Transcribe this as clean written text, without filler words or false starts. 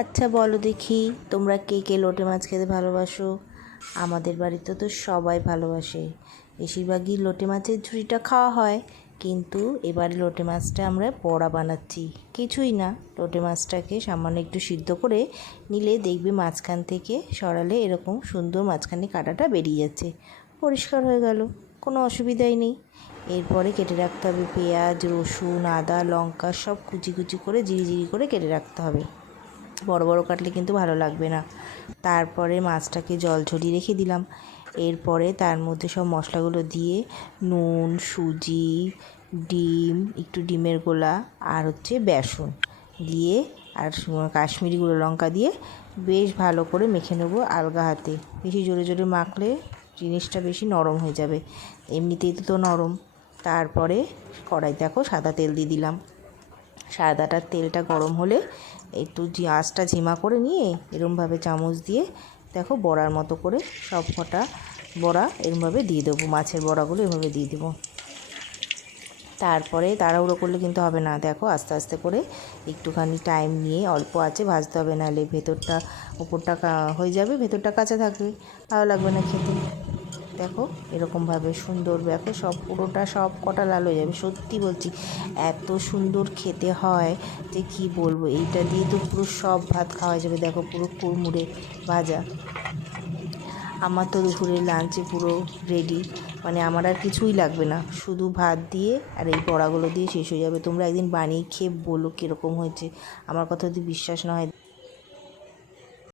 আচ্ছা বলো দেখি, তোমরা কে কে লোটে মাছ খেতে ভালোবাসো? আমাদের বাড়িতে তো সবাই ভালোবাসে। বেশিরভাগই লোটে মাছের ঝুড়িটা খাওয়া হয়, কিন্তু এবারে লোটে মাছটা আমরা বড়া বানাচ্ছি। কিছুই না, লোটে মাছটাকে সামান্য একটু সিদ্ধ করে নিলে দেখবে মাঝখান থেকে সরালে এরকম সুন্দর মাঝখানে কাঁটাটা বেরিয়ে যাচ্ছে, পরিষ্কার হয়ে গেল, কোনো অসুবিধাই নেই। এরপরে কেটে রাখতে হবে পেঁয়াজ, রসুন, আদা, লঙ্কা সব কুচি কুচি করে জিরি করে কেটে রাখতে হবে। বড় বড় কাটলে কিন্তু ভালো লাগবে না। তারপরে মাছটাকে জল ঝরিয়ে রেখে দিলাম। এরপরে তার মধ্যে সব মশলাগুলো দিয়ে নুন, সুজি, ডিম, একটু ডিমের গোলা আর বেসন দিয়ে আর কাশ্মীরি গুঁড়ো লঙ্কা দিয়ে বেশ ভালো করে মেখে নেবো আলগা হাতে। বেশি জোরে জোরে মাখলে জিনিসটা বেশি নরম হয়ে যাবে, এমনিতেই তো নরম। তারপরে কড়াই দেখো সাদা তেল দিয়ে দিলাম। সাদাটার তেলটা গরম হলে একটু আঁচটা ঝিমা করে নিয়ে এরমভাবে চামচ দিয়ে দেখো বড়ার মতো করে সব কটা বড়া এরমভাবে দিয়ে দেবো, মাছের বড়াগুলো এভাবে দিয়ে দেবো। তারপরে তাড়াহুড়ো করলে কিন্তু হবে না, দেখো আস্তে আস্তে করে একটুখানি টাইম নিয়ে অল্প আঁচে ভাজতে হবে, নাহলে ভেতরটা উপরটা হয়ে যাবে, ভেতরটা কাঁচা থাকবে, ভালো লাগবে না খেতে। দেখো এরকমভাবে সুন্দর, দেখো সব পুরোটা সব কটা লাল হয়ে যাবে। সত্যি বলছি, এত সুন্দর খেতে হয় যে কি বলবো। এইটা দিয়ে তো পুরো সব ভাত খাওয়া যাবে। দেখো পুরো কুড়মুড়ে ভাজা। আমার তো দুপুরের লাঞ্চে পুরো রেডি, মানে আমার আর কিছুই লাগবে না, শুধু ভাত দিয়ে আর এই বড়াগুলো দিয়ে শেষ হয়ে যাবে। তোমরা একদিন বানিয়ে খেয়ে বলো কীরকম হয়েছে। আমার কথা যদি বিশ্বাস না হয়